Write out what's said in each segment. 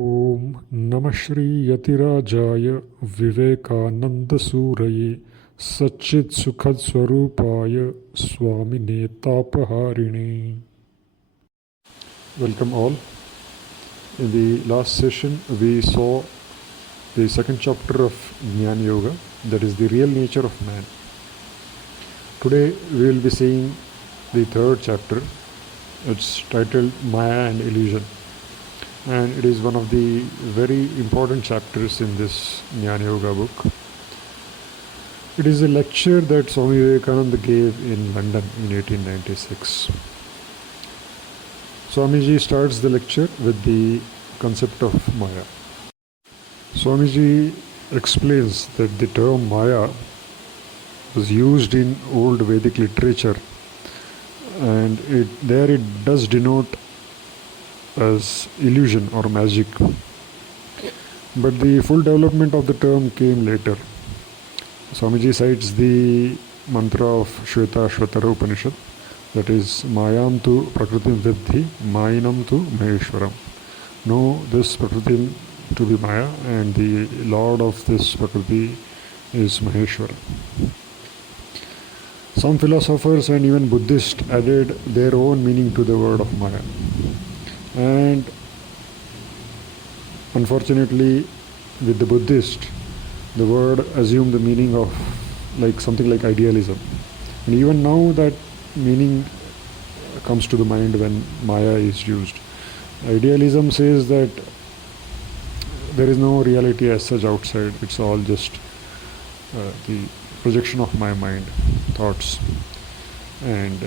ॐ नमः Shri यतिराजाय विवेकानन्दसूरये सच्चित्सुखस्वरूपाय स्वामिने तापहारिणे. Welcome all. In the last session we saw the second chapter of Jnana Yoga, that is the real nature of man. Today we will be seeing the third chapter. It's titled Maya and Illusion, and it is one of the very important chapters in this Jnana Yoga book. It is a lecture that Swami Vivekananda gave in London in 1896. Swamiji starts the lecture with the concept of Maya. Swamiji explains that the term Maya was used in old Vedic literature, and it does denote as illusion or magic. But the full development of the term came later. Swamiji cites the mantra of Shvetashvatara Upanishad, that is Mayam tu Prakritim Vidhi, Mayinam tu Maheshwaram. Know this Prakriti to be Maya, and the Lord of this Prakriti is Maheshwara. Some philosophers and even Buddhists added their own meaning to the word of Maya. And unfortunately, with the Buddhist, the word assumed the meaning of something like idealism. And even now that meaning comes to the mind when Maya is used. Idealism says that there is no reality as such outside, it's all just the projection of my mind, thoughts. And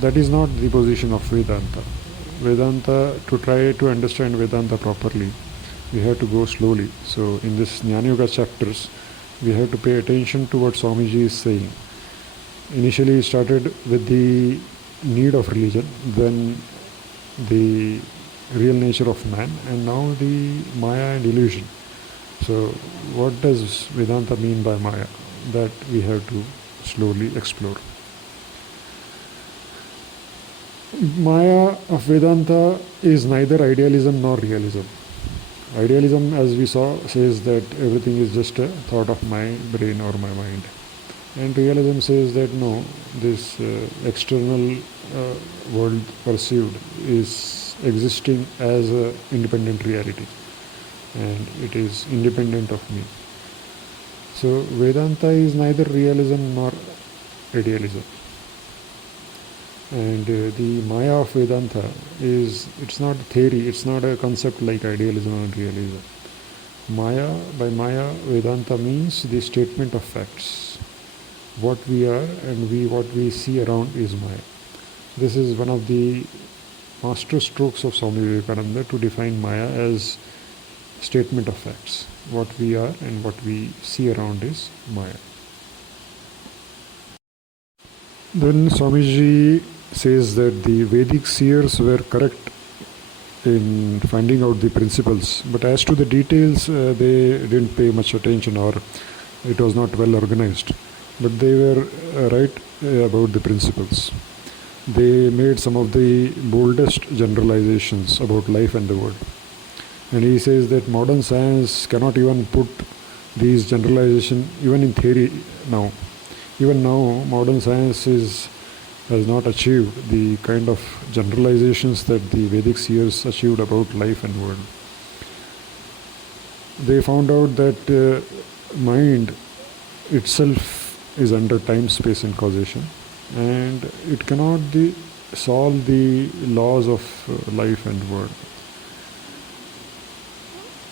that is not the position of Vedanta. Vedanta, to try to understand Vedanta properly, we have to go slowly. So in this Jnana Yoga chapters, we have to pay attention to what Swamiji is saying. Initially he started with the need of religion, then the real nature of man, and now the Maya and illusion. So what does Vedanta mean by Maya? That we have to slowly explore. Maya of Vedanta is neither idealism nor realism. Idealism, as we saw, says that everything is just a thought of my brain or my mind. And realism says that no, this external world perceived is existing as an independent reality, and it is independent of me. So Vedanta is neither realism nor idealism. And the Maya of Vedanta it's not theory, it's not a concept like idealism and realism. By Maya, Vedanta means the statement of facts. What we are and what we see around is Maya. This is one of the master strokes of Swami Vivekananda, to define Maya as statement of facts. What we are and what we see around is Maya. Then Swamiji says that the Vedic seers were correct in finding out the principles, but as to the details they didn't pay much attention, or it was not well organized. But they were right about the principles. They made some of the boldest generalizations about life and the world. And he says that modern science cannot even put these generalizations even in theory now. Even now, modern science has not achieved the kind of generalizations that the Vedic seers achieved about life and world. They found out that mind itself is under time, space and causation, and it cannot solve the laws of life and world.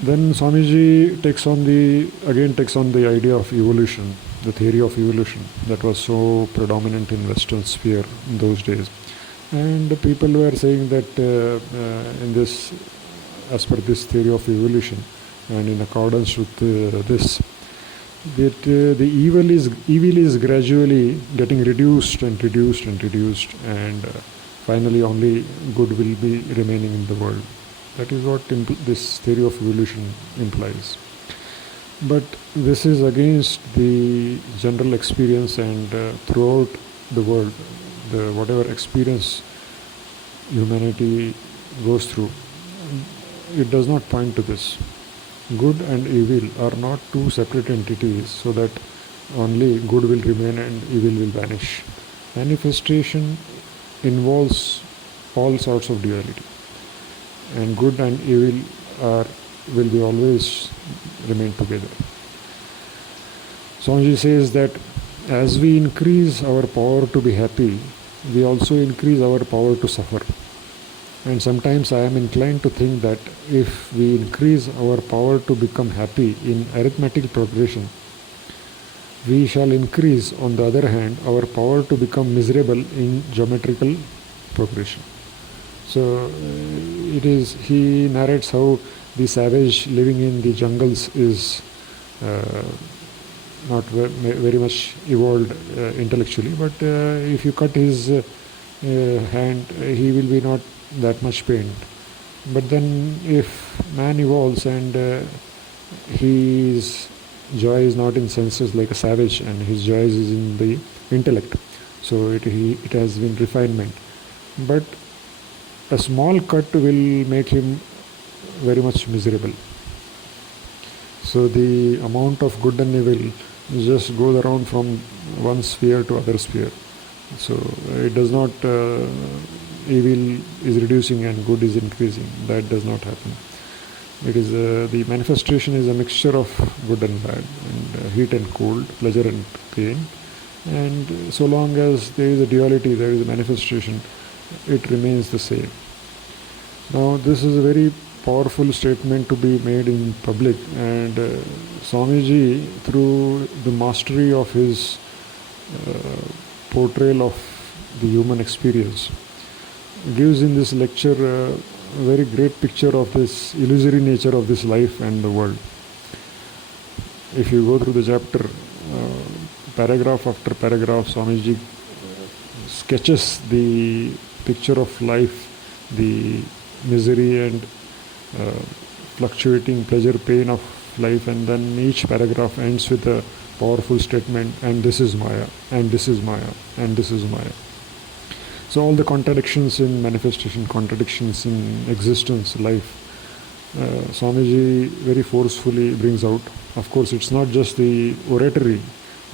Then Swamiji takes on the idea of evolution, the theory of evolution that was so predominant in Western sphere in those days. And people were saying that as per this theory of evolution, and in accordance with this, that the evil is gradually getting reduced, and finally only good will be remaining in the world. That is what this theory of evolution implies. But this is against the general experience, and throughout the world, whatever experience humanity goes through, it does not point to this. Good and evil are not two separate entities, so that only good will remain and evil will vanish. Manifestation involves all sorts of duality, and good and evil are will be always remain together. Swamiji says that as we increase our power to be happy, we also increase our power to suffer. And sometimes I am inclined to think that if we increase our power to become happy in arithmetic progression, we shall increase, on the other hand, our power to become miserable in geometrical progression. So he narrates how the savage living in the jungles is not very much evolved intellectually, but if you cut his hand, he will be not that much pained. But then if man evolves and his joy is not in senses like a savage, and his joy is in the intellect, so it has been refinement. But a small cut will make him very much miserable. So the amount of good and evil just goes around from one sphere to other sphere. So it does not, evil is reducing and good is increasing. That does not happen. It is the manifestation is a mixture of good and bad, and heat and cold, pleasure and pain. And so long as there is a duality, there is a manifestation, it remains the same. Now this is a very powerful statement to be made in public, and Swamiji, through the mastery of his portrayal of the human experience, gives in this lecture a very great picture of this illusory nature of this life and the world. If you go through the chapter, paragraph after paragraph, Swamiji sketches the picture of life, the misery and fluctuating pleasure pain of life, and then each paragraph ends with a powerful statement, and this is Maya, and this is Maya, and this is Maya. So all the contradictions in manifestation, contradictions in existence, life, Swamiji very forcefully brings out. Of course, it's not just the oratory,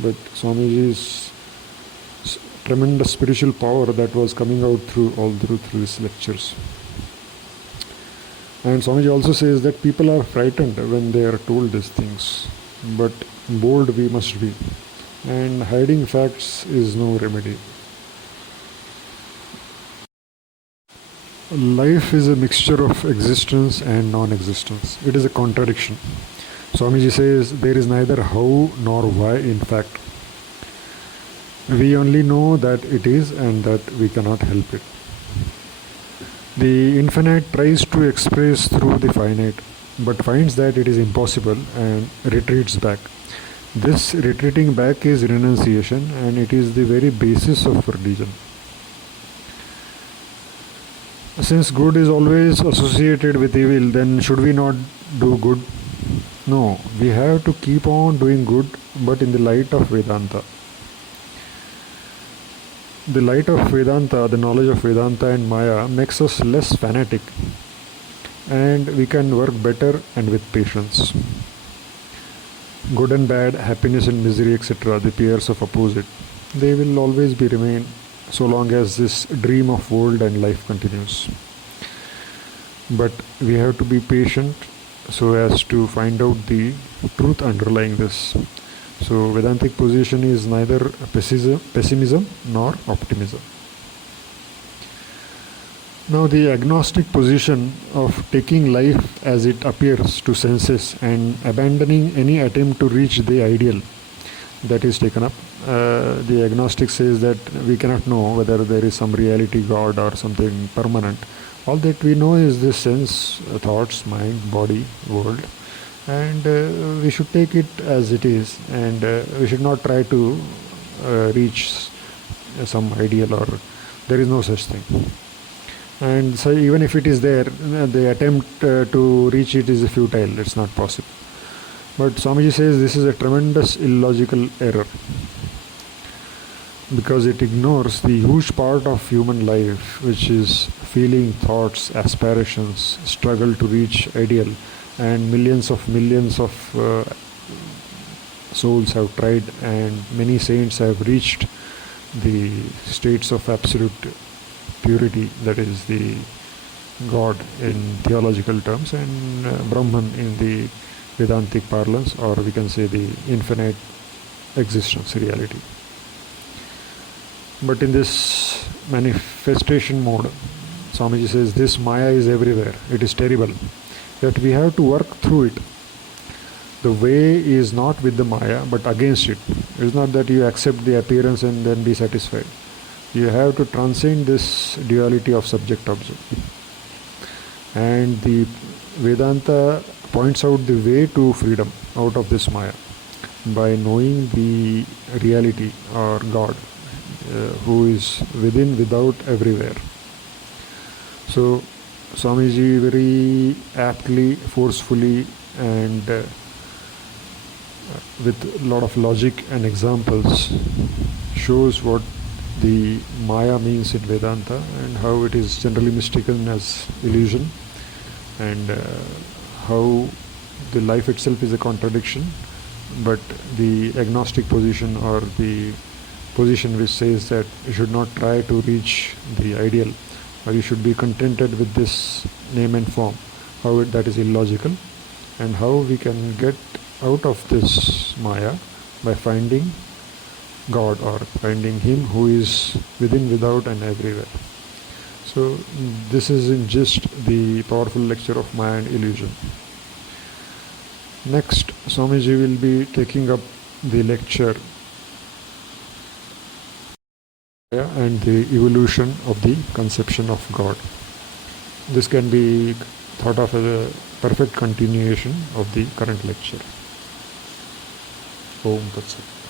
but Swamiji's tremendous spiritual power that was coming out through his lectures. And Swamiji also says that people are frightened when they are told these things, but bold we must be, and hiding facts is no remedy. Life is a mixture of existence and non-existence. It is a contradiction. Swamiji says there is neither how nor why in fact. We only know that it is and that we cannot help it. The infinite tries to express through the finite, but finds that it is impossible and retreats back. This retreating back is renunciation, and it is the very basis of religion. Since good is always associated with evil, then should we not do good? No, we have to keep on doing good, but in the light of Vedanta. The light of Vedanta, the knowledge of Vedanta and Maya, makes us less fanatic, and we can work better and with patience. Good and bad, happiness and misery, etc., the pairs of opposite, they will always be remain so long as this dream of world and life continues. But we have to be patient so as to find out the truth underlying this. So Vedantic position is neither pessimism nor optimism. Now the agnostic position of taking life as it appears to senses and abandoning any attempt to reach the ideal, that is taken up. The agnostic says that we cannot know whether there is some reality, God, or something permanent. All that we know is this sense, thoughts, mind, body, world, and we should take it as it is, and we should not try to reach some ideal, or there is no such thing. And so even if it is there, the attempt to reach it is futile, it's not possible. But Swamiji says this is a tremendous illogical error. because it ignores the huge part of human life, which is feeling, thoughts, aspirations, struggle to reach ideal, and millions of souls have tried, and many saints have reached the states of absolute purity, that is the God in theological terms, and Brahman in the Vedantic parlance, or we can say the infinite existence, reality. But in this manifestation mode, Swamiji says this Maya is everywhere. It is terrible. That we have to work through it. The way is not with the Maya, but against it. It is not that you accept the appearance and then be satisfied. You have to transcend this duality of subject-object. And the Vedanta points out the way to freedom out of this Maya by knowing the reality or God, who is within, without, everywhere. So Swamiji very aptly, forcefully, and with a lot of logic and examples shows what the Maya means in Vedanta and how it is generally mistaken as illusion, and how the life itself is a contradiction, but the agnostic position, or the position which says that you should not try to reach the ideal, or you should be contented with this name and form, that is illogical, and how we can get out of this Maya by finding God, or finding Him who is within, without, and everywhere. So this is in just the powerful lecture of Maya and illusion. Next, Swamiji will be taking up the lecture and the evolution of the conception of God. This can be thought of as a perfect continuation of the current lecture. Om Tat Sat.